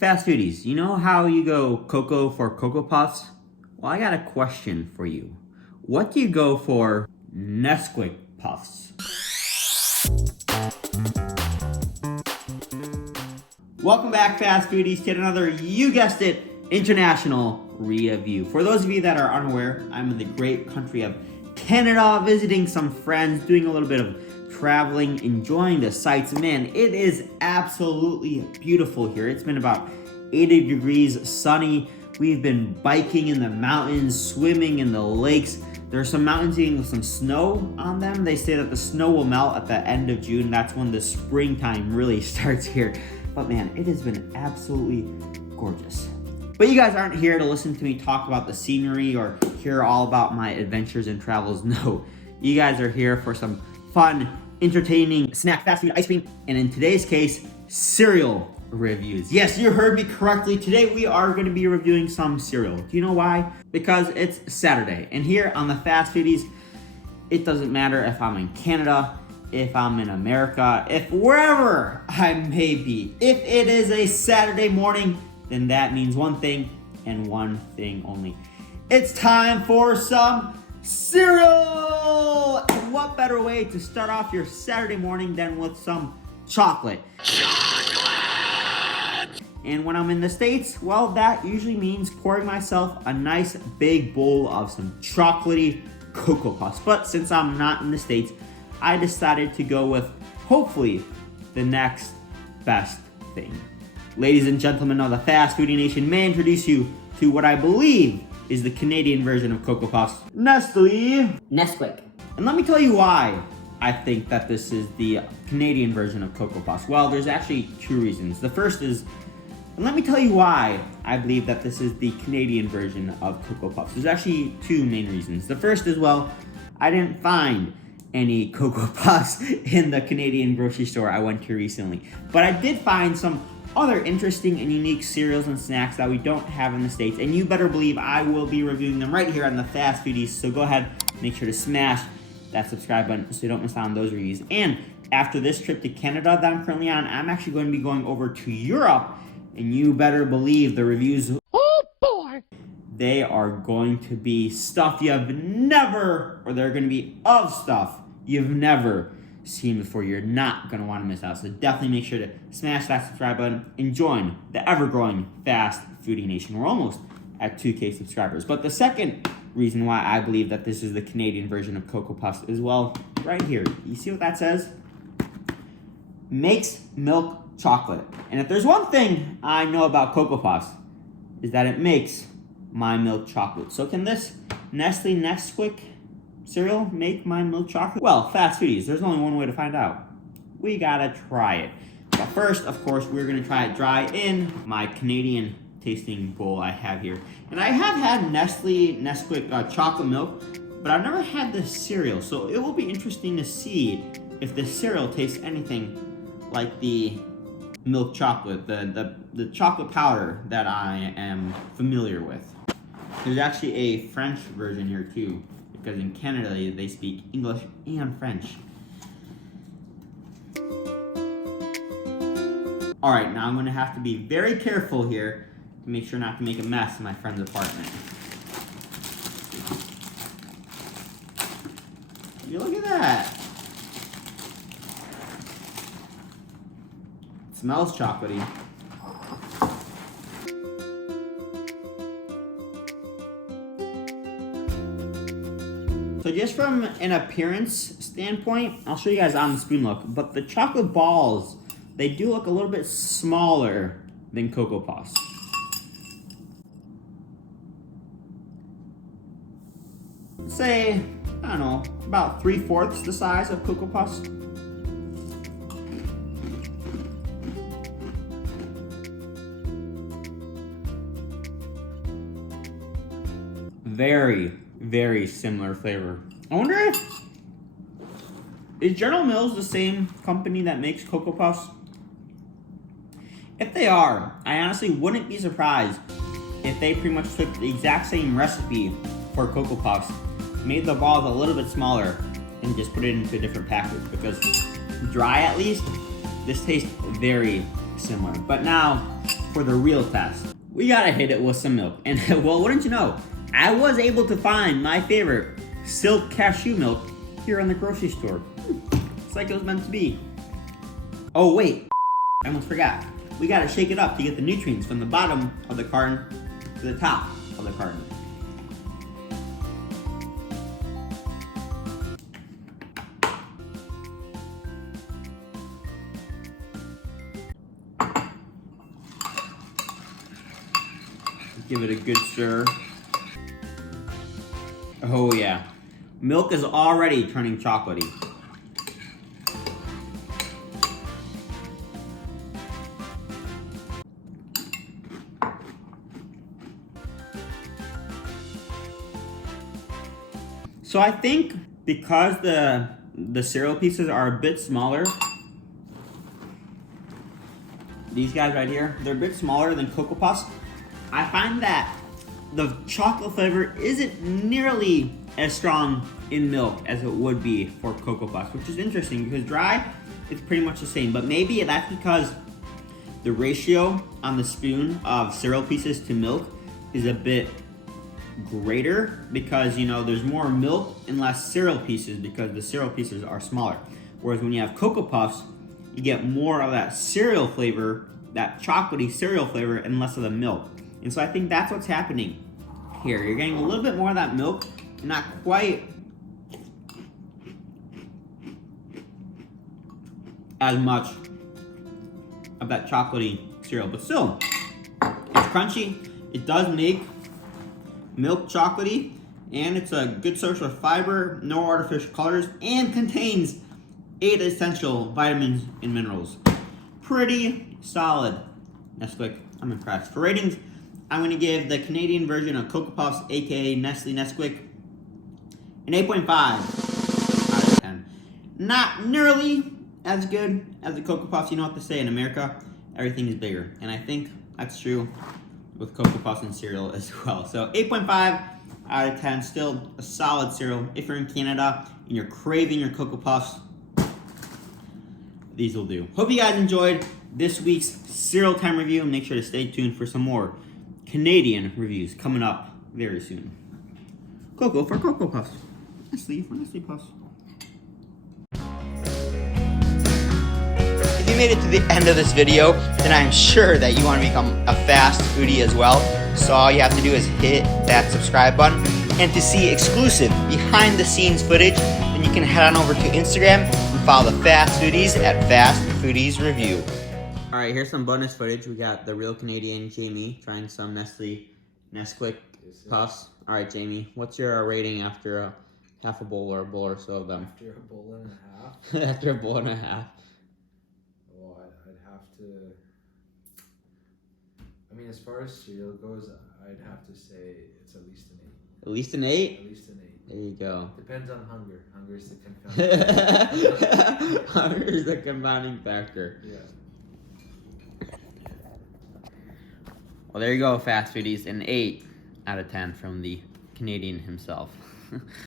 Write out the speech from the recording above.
Fast Foodies, you know how you go COCO for Cocoa Puffs? Well, I got a question for you. What do you go for Nesquik Puffs? Welcome back, Fast Foodies, to another, you guessed it, international review. For those of you that are unaware, I'm in the great country of Canada, visiting some friends, doing a little bit of traveling, enjoying the sights. Man, it is absolutely beautiful here. It's been about 80 degrees, sunny. We've been biking in the mountains, swimming in the lakes. There are some mountains with some snow on them. They say that the snow will melt at the end of June. That's when the springtime really starts here. But man, it has been absolutely gorgeous. But you guys aren't here to listen to me talk about the scenery or hear all about my adventures and travels. No, you guys are here for some fun, entertaining snack, fast food, ice cream, and in today's case, cereal reviews. Yes, you heard me correctly. Today we are going to be reviewing some cereal. Do you know why? Because it's Saturday, and here on the Fast Foodies, it doesn't matter if I'm in Canada, if I'm in America, if wherever I may be. If it is a Saturday morning, then that means one thing and one thing only. It's time for some cereal! And what better way to start off your Saturday morning than with some chocolate? And when I'm in the States, well, that usually means pouring myself a nice big bowl of some chocolatey Cocoa Puffs. But since I'm not in the States, I decided to go with, hopefully, the next best thing. Ladies and gentlemen of the Fast Foodie Nation, may I introduce you to what I believe is the Canadian version of Cocoa Puffs, Nestle NESQUICK. And let me tell you why I think that this is the Canadian version of Cocoa Puffs. Well, there's actually two reasons. The first is, and let me tell you why I believe that this is the Canadian version of Cocoa Puffs. There's actually two main reasons. The first is, well, I didn't find any Cocoa Puffs in the Canadian grocery store I went to recently. But I did find some other interesting and unique cereals and snacks that we don't have in the States. And you better believe I will be reviewing them right here on the Fast Foodies. So go ahead, make sure to smash that subscribe button so you don't miss out on those reviews. And after this trip to Canada that I'm currently on, I'm actually going to be going over to Europe. And you better believe the reviews, oh boy, they are going to be stuff you have never, or they're going to be of stuff you've never seen before. You're not going to want to miss out. So definitely make sure to smash that subscribe button and join the ever-growing Fast Foodie Nation. We're almost at 2K subscribers. But the second reason why I believe that this is the Canadian version of Cocoa Puffs is, well, right here. You see what that says? Makes milk chocolate. And if there's one thing I know about Cocoa Puffs, is that it makes my milk chocolate. So can this Nestle NESQUICK cereal make my milk chocolate? Well, Fast Foodies, there's only one way to find out. We gotta try it. But first, of course, we're gonna try it dry in my Canadian tasting bowl I have here. And I have had Nestle NESQUICK chocolate milk, but I've never had this cereal. So it will be interesting to see if the cereal tastes anything like the milk chocolate, the chocolate powder that I am familiar with. There's actually a French version here too, because in Canada they speak English and French. All right, now I'm gonna have to be very careful here to make sure not to make a mess in my friend's apartment. You look at that. It smells chocolatey. So just from an appearance standpoint, I'll show you guys on the spoon look, but the chocolate balls, they do look a little bit smaller than Cocoa Puffs. Say, I don't know, about 3/4 the size of Cocoa Puffs. Very, very similar flavor. I wonder if, is General Mills the same company that makes Cocoa Puffs? If they are, I honestly wouldn't be surprised if they pretty much took the exact same recipe for Cocoa Puffs, made the balls a little bit smaller, and just put it into a different package, because dry at least, this tastes very similar. But now, for the real test. We gotta hit it with some milk. And well, wouldn't you know, I was able to find my favorite Silk cashew milk here in the grocery store. It's like it was meant to be. Oh wait, I almost forgot. We gotta shake it up to get the nutrients from the bottom of the carton to the top of the carton. Give it a good stir. Oh yeah, milk is already turning chocolatey. So I think because the cereal pieces are a bit smaller, these guys right here, they're a bit smaller than Cocoa Puffs. I find that the chocolate flavor isn't nearly as strong in milk as it would be for Cocoa Puffs, which is interesting because dry, it's pretty much the same. But maybe that's because the ratio on the spoon of cereal pieces to milk is a bit greater because, you know, there's more milk and less cereal pieces because the cereal pieces are smaller. Whereas when you have Cocoa Puffs, you get more of that cereal flavor, that chocolatey cereal flavor, and less of the milk. And so I think that's what's happening here. You're getting a little bit more of that milk, not quite as much of that chocolatey cereal, but still, it's crunchy. It does make milk chocolatey, and it's a good source of fiber, no artificial colors, and contains 8 essential vitamins and minerals. Pretty solid Nesquik. I'm impressed. For ratings, I'm going to give the Canadian version of Cocoa Puffs, aka Nestle NESQUICK, an 8.5 out of 10. Not nearly as good as the Cocoa Puffs. You know what they say in America, everything is bigger. And I think that's true with Cocoa Puffs and cereal as well. So 8.5 out of 10, still a solid cereal. If you're in Canada and you're craving your Cocoa Puffs, these will do. Hope you guys enjoyed this week's cereal time review, and make sure to stay tuned for some more Canadian reviews coming up very soon. Cocoa for Cocoa Puffs. Nestle for Nestle Puffs. If you made it to the end of this video, then I'm sure that you want to become a fast foodie as well. So all you have to do is hit that subscribe button. And to see exclusive behind the scenes footage, then you can head on over to Instagram and follow the Fast Foodies at Fast Foodies Review. Alright, here's some bonus footage. We got the real Canadian Jamie trying some Nestle NESQUICK Puffs. Alright, Jamie, what's your rating after half a bowl or a bowl or so of them? After a bowl and a half? After a bowl and a half. Well, I'd have to... I mean, as far as cereal goes, I'd have to say it's at least an 8. At least an 8? At least an 8. There you go. Depends on hunger. Hunger is the confounding factor. Hunger is the confounding factor. Yeah. Well, there you go, Fast Foodies. An 8 out of 10 from the Canadian himself.